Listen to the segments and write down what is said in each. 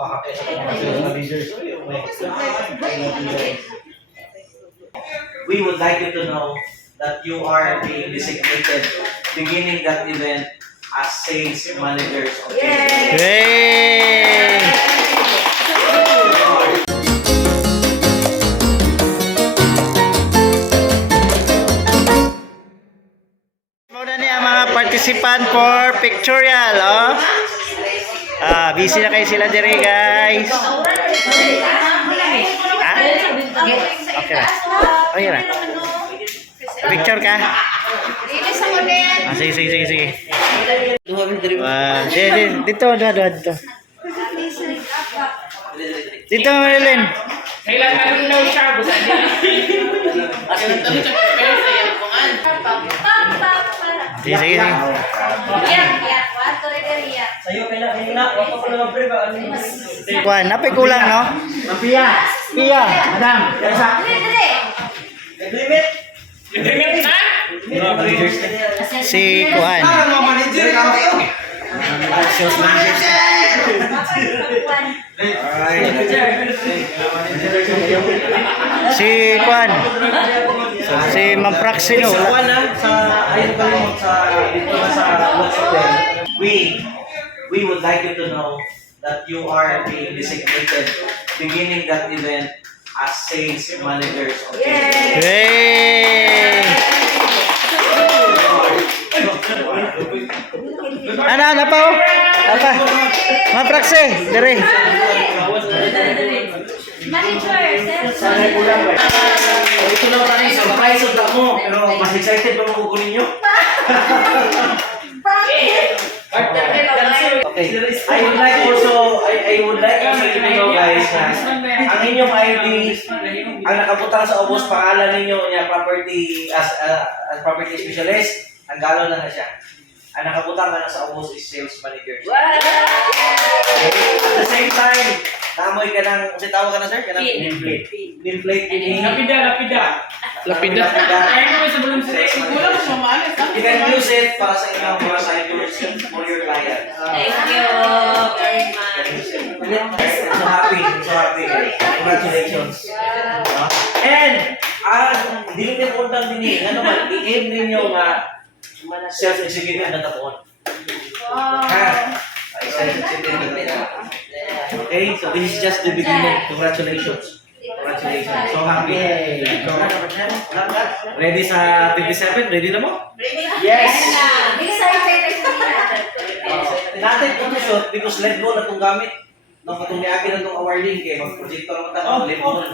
We would like you to know that you are being designated beginning that event as sales managers. Yay! Muna niya ang mga participant for pictorial, oh. Busy na kayo sila dire, guys. Okay na. Okay na. Picture ka? Sige. Sige. Dito. Dito, Marilyn. Kailangan daw siya. Sige. Sa'yo kailangan na. Wala pa lang pre ba? Kuan, napay kulang, no? Pia. Madam. Limit. Limit na? Si Kuan. Mga manager kayo. Sales managers. Si Kuan. Si Ma'am Praxino. Sa Juan, sa ayun pa rin sa dito na sa hotel. We would like you to know that you are being designated beginning that event as sales managers. Yay! Ano pa? Apa? Ma'am Praxi, dire. Ito lang pa rin, surprise of mo. Pero mas excited pa mo kukunin nyo? Okay. I would like also to know guys na ang inyong ID, ang nakabutang sa ubos pangalan ninyo niya property as property specialist, ang galo na siya. Ang nakabutang na sa ubos is sales manager. At the same time, naamoy ka ng, kasi tawag ka na sir? Nameplate. Lapida. Ay naman sa bulong sa rin. Kulang sa malas. You can use it para sa inyong mga siders for your client. Thank you very much. So happy. Congratulations. And, dili kayo kundang din ano man, i-aim ninyo nga self-executive na tapon. Okay, so this is just the beginning. Congratulations. So happy. Ready sa 27? Ready na mo? Yes! Natin ito shot because LED mo na itong gamit. Nung itong niagin na itong awarding kay mag-projector naman tayo, LED mo.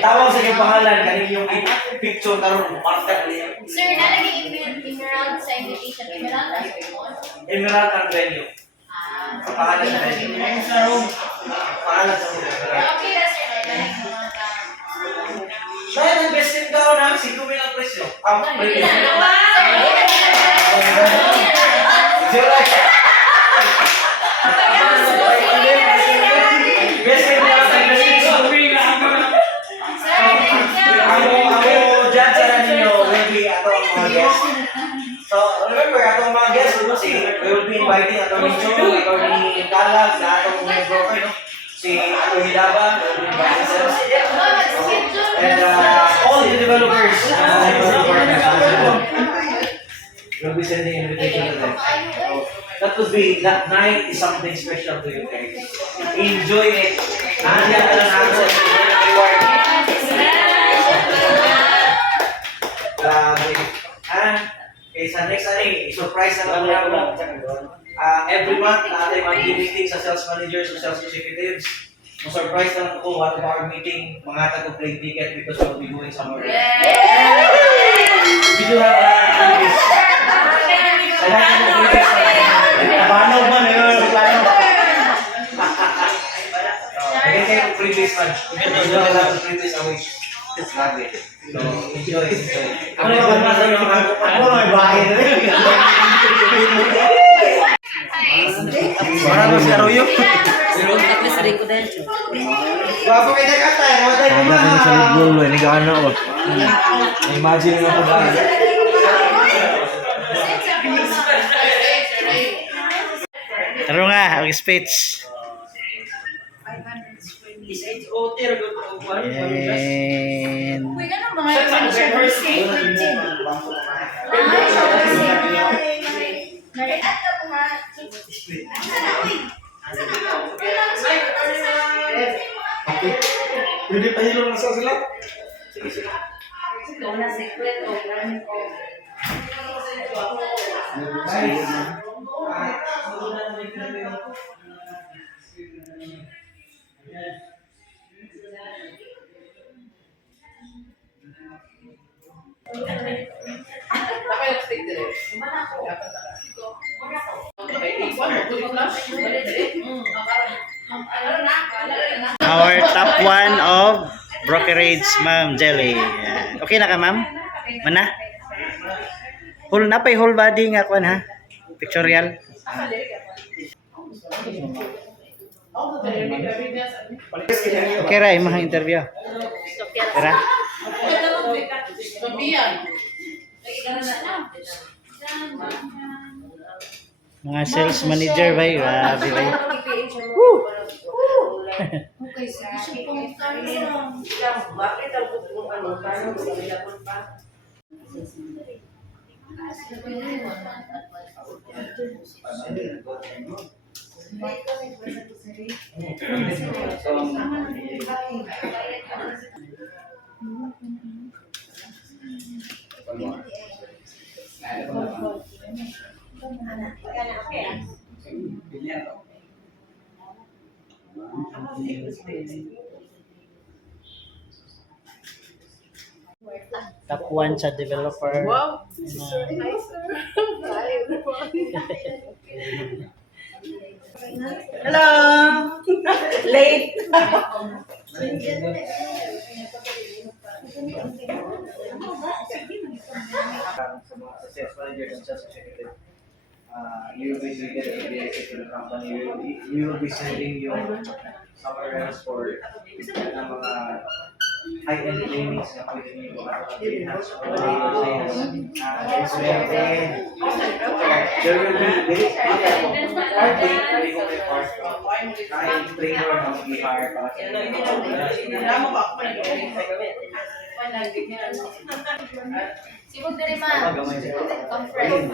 Tawag sa iyong pangalan, kanin yung picture karoon, marka niya. Sir, nalagay emerald sa invitation. Emerald ang phone? Emerald ang venue. Pangalan sa venue. Pangalan sa venue. Okay na sir. Dahil ang best in daw na, 5,000 ang presyo. Ang presyo. Best in daw, best in daw. Ako dyan sa ninyo, will be atong mga guests. So, remember, atong mga guests, we will be inviting atong Micho, atong Kalag, na atong broker, no? Si Atong Hidaba, will be inviting sir. And all the developers, we'll be sending invitation to them. That would be, that night is something special to you guys. Enjoy it. Nandiyan ka lang ako sa reward. Grabe. Okay, sa next surprise na lang namin. Every month, natin mag-meeting sa sales managers or sales executives. Surprise lang ako at our meeting, mga tago-play ticket because we'll be going somewhere. Video na previous. Paano ba na yun? Bigyan kayo ng previous man. Video na lang previous away. Grabe. So, enjoy. Ano yung mga Ako may bahay na rin. Parang si Arroyo. Bago kayo nagkatay, namatay ko mga. Sa Ligolo, ini gaano ako. Imagine nga po ba? Taro nga, ang speech. 500 square meters. Besides hotel, good to one. And Uy, ganun mga shower scene. Nariat ka po nga. Asa na, uy? Asa na po? Pwede pa hilong nasa sila? Ito na secret o plan ko. our top one of brokerage, Ma'am Jelly. Yan. Okay na ka, ma'am? Mana? Whole na pa whole body nga kwan ha? Pictorial. Okay ra imong interview. Tara. Mga sales manager ba? Grabe ba? Top 1 sa developer. Wow, this is very nice, sir. Hi, everyone. Hello! Late. Sa mga sales managers and sales executive, you will be treated as a BSA to the company. We will be sending you somewhere else for mga high-end trainings na pwede niyo enhance your sales. There will be very good report na trainer na mag-hire para sa Sibog na rin, ma'am. Conference.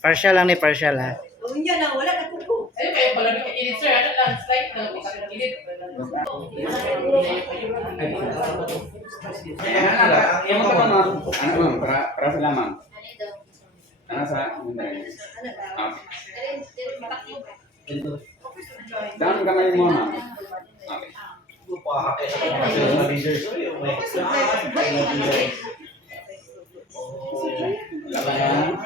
Partial lang ni partial ha. Ayun kayo pala nag-edit, sir. Ano lang, slide na nag-edit. Yung mga Ano ma'am, para sa lamang. Ano ito? Ano sa Down kamay mo ma'am. Okay. sales managers. Laban.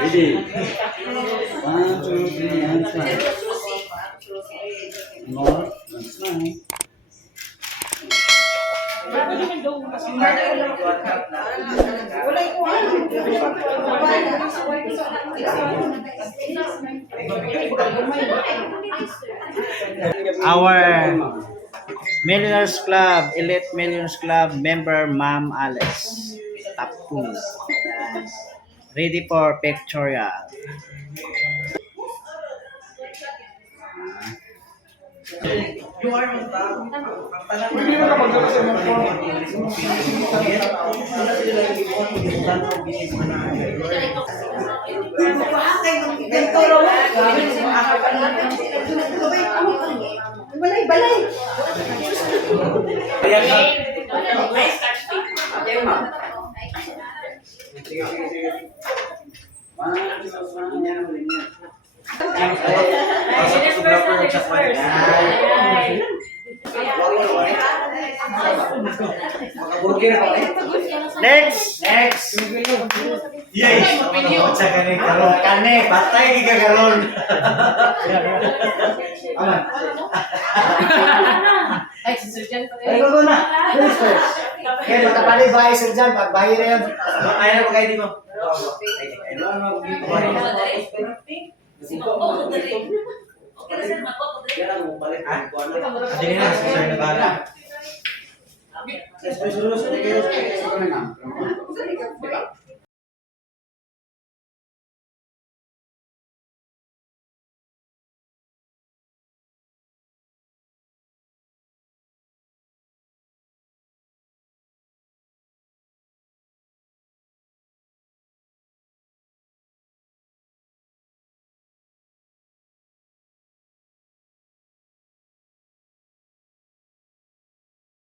Ready. 1, 2, 3, and start. More. That's nice. Our Millionaires Club, Elite Millionaires Club member Ma'am Alice. Top 2. Ready for pictorial. You are on top. Pwede na kapag dala sa mga form. Balay. Next! Yes! Sa kanig karon. Kanig, patay di ka karon. Ay, si Sir Jan pa Ay, go na. Please first. Kaya matapali ba sir dyan? Pagbahi na yan. Ayaw na magkain di mo. Hindi na, sir na bala. Ito na ma'am.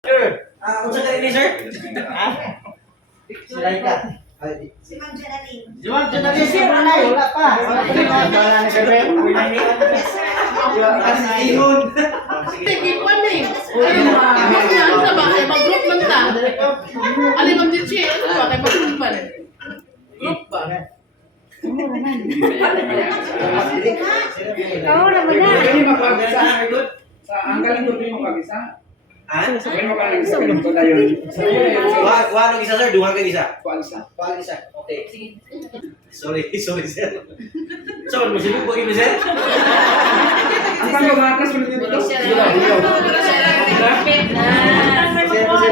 Sir. Unsa ka rin, sir? Si Laika. Si Ma'am Jonalyn, sir, wala pa. Wala pa ni Sir Ben. Sige, kwan eh. Ano sa ba? Kaya mag-group man ta. Ano yung mag-ditchi? Ano ba? Kaya mag-group man. Group ba? Oo, naman na. Pwede magpag-isa. Ang galing doon yung magpag-isa. Pwede magpag-isa. Pwede ko tayo. Kuha ng isa, sir. Duha ka isa. Pag-isa. Kuha isa. Okay. Sorry, sir. So, mo sino po kayo, sir? Ang pag-umakas mo nyo dito? Sir,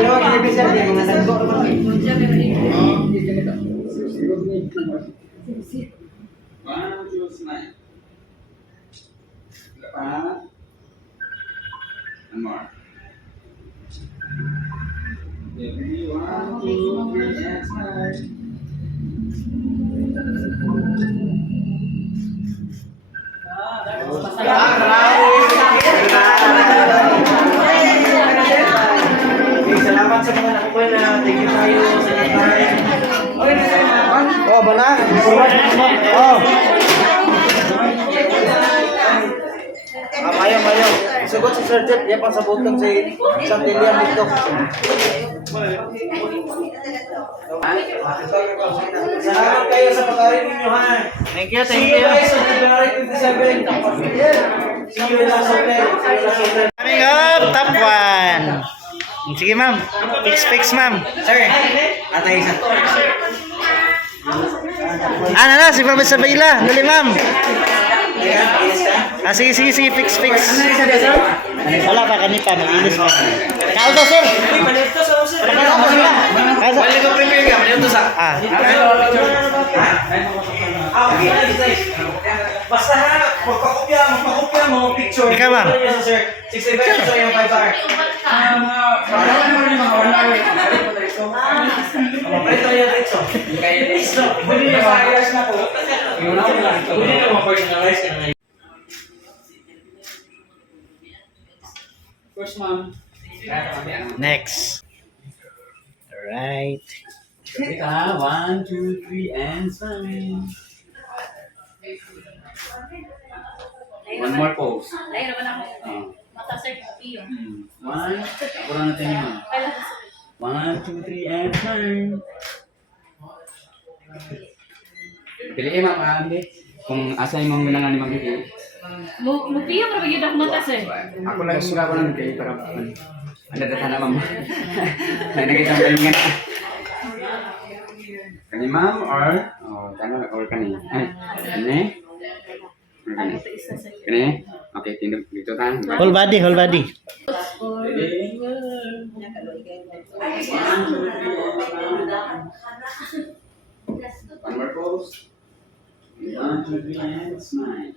Lo, ini bisa dia mengatas kok naman. One, two, smile. Lepas. One more. Jadi, one, two, three, and smile. Salamat sa mga nakuha na. Thank you tayo sa time. Oh, bala. Oh. Mayo. Sugot si Sir Jeff, dia pasabutan sa isang tilian dito. Salamat kayo sa pag-aari ninyo, ha? Thank you, See you guys on February 27. See you in Las Hotel. Coming up, top 1. Sige, ma'am. Fix, ma'am. Sir, atay isa. Na, si Ma'am Isabela. Dali, ma'am. Ayan, inis ka. Sige, fix. Wala pa, kanita. Mag-inis pa. Kauto, sir. Uy, maliit to sa uso. Balik ko prepare ka, maliit to sa. Okay, nice. Basta ha, magpakopya mo, picture. Ikaw, ma'am. Ito niyo sa sir. 65 pesos yung 5 hour. Wala naman yung mga 1 hour. Ito yung dito. Kaya dito. Pwede nyo ma-ayos na po. Yung una ko lang ito. Pwede nyo ma-personalize ka na. First, ma'am. Next. Alright. Kita, 1, 2, 3, and smile. One more pose. Ay, naman ako. Mata sir, iyo. One. Ako lang natin yun. 1, 2, 3, and smile. Piliin, ma'am. Ambi. Kung asa yung mga minangan ni Ma'am Vicky. Mupiyo para bagi dak mata sir. Ako lang yung suga ko lang kayo para ada data na, ma'am. May nakita ang galingan. Kani, ma'am, or kani, or kani. Ay, kani. Or kani. Kani. Okay, tindog dito tayo. Whole body. One more pose. 1, 2, 3, and smile.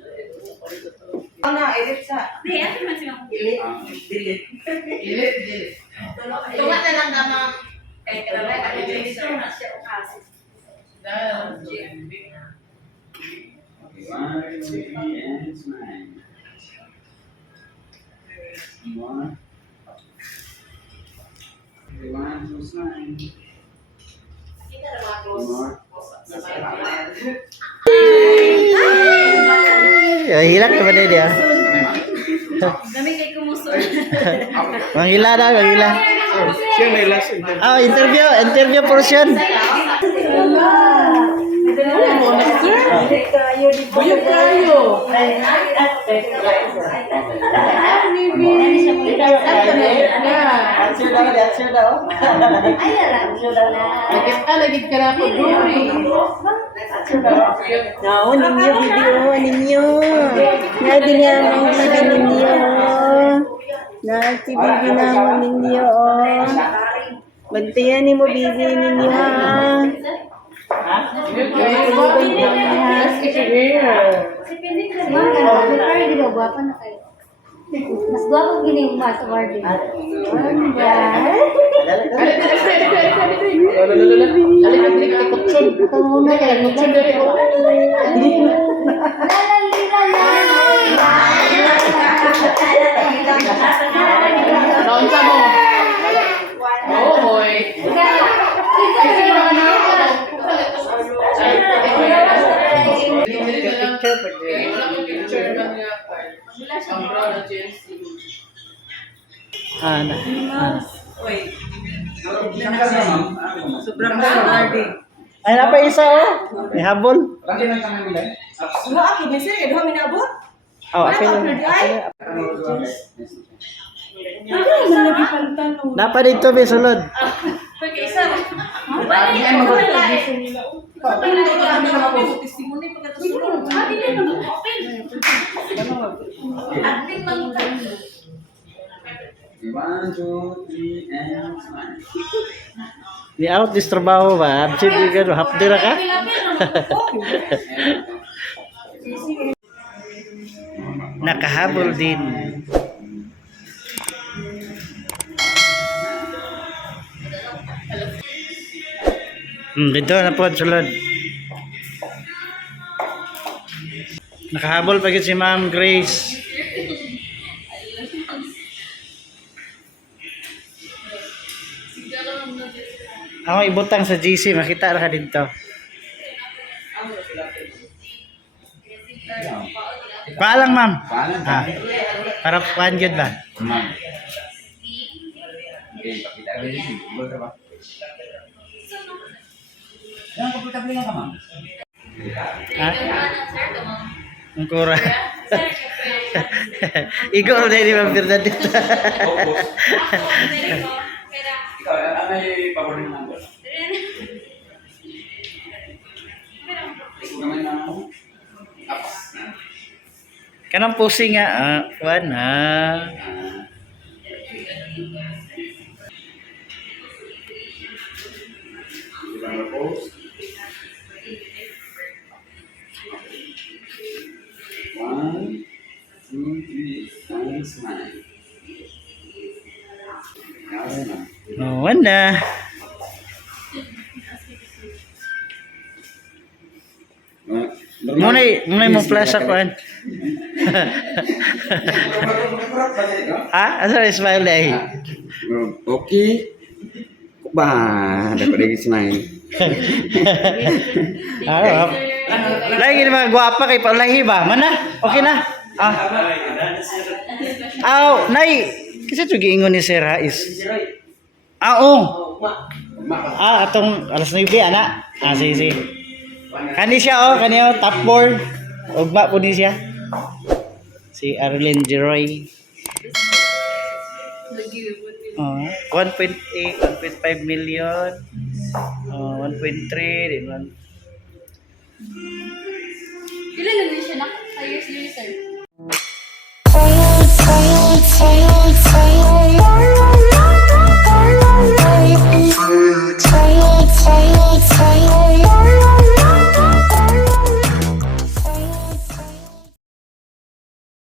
Di, ako man siya. Dilit. Tunga na lang gamang kay kalabay ka register na siya o kasi. Okay, 1, 2, 3, and smile. More. Okay, 1, 2, smile. More. Hilak ka ba na dia? Dami kay kumuso. Manghila daw, manghila. Interview portion. Buyog kayo. Answer daw. Lagi ka na ako, Dory. Oo, ninyo, video ninyo. Nga din nga ang video ninyo. Nga si bibi naman ninyo. Bantayan ni mo bibi ninyo ha. Mas gwapo gini mas award. Naunsa mo? Ah, na. Ah. Sobrang hardy. Ay, napa isa oh. May habol. Lagi na kami bilay. Ano ako, may sir, kaya may naabot? Oh, okay lang. Napa dito may sulod. One, two, three, and smile. Ni out dis trabaho ba? Absent di ka, half day ra ka? Nakahabol din. Dito na po sulod. Nakahabol pa gid si Ma'am Grace. Ako ibutang sa GC, makita ra ka dito. Paalang ma'am. Paalam. Ah. Para kuan gyud ba? Ma'am. Okay, pakita ka rin. Bol ka ba? Yan, komportable lang ka, ma'am. Ha? Ang kura. Ikaw na ni Ma'am Bernadette. Ikaw, ano yung pabor ng number? Ikaw naman na ako. Apas. Kanang pusing nga, kuan ha. One, two, three, and smile. Okay na. Oh, wala. Muna mo plaza kuan. Ha? Asa smile dai? Okay. Ba, dapat lagi smile. Ah, lagi ni mga gwapa kay paulahi ba? Mana? Okay na. Ah. Aw, nay. Kasi to giingon ni Sir Hais. Ah, oh. Ah, atong alas 9 ana. Ah, sige. Kani siya oh, kani oh, top 4. Ugma po ni siya. Si Arlene Jeroy. Oh, 1.8, 1.5 million. 1.3, di ba? Ilan na din siya na? 5 years later.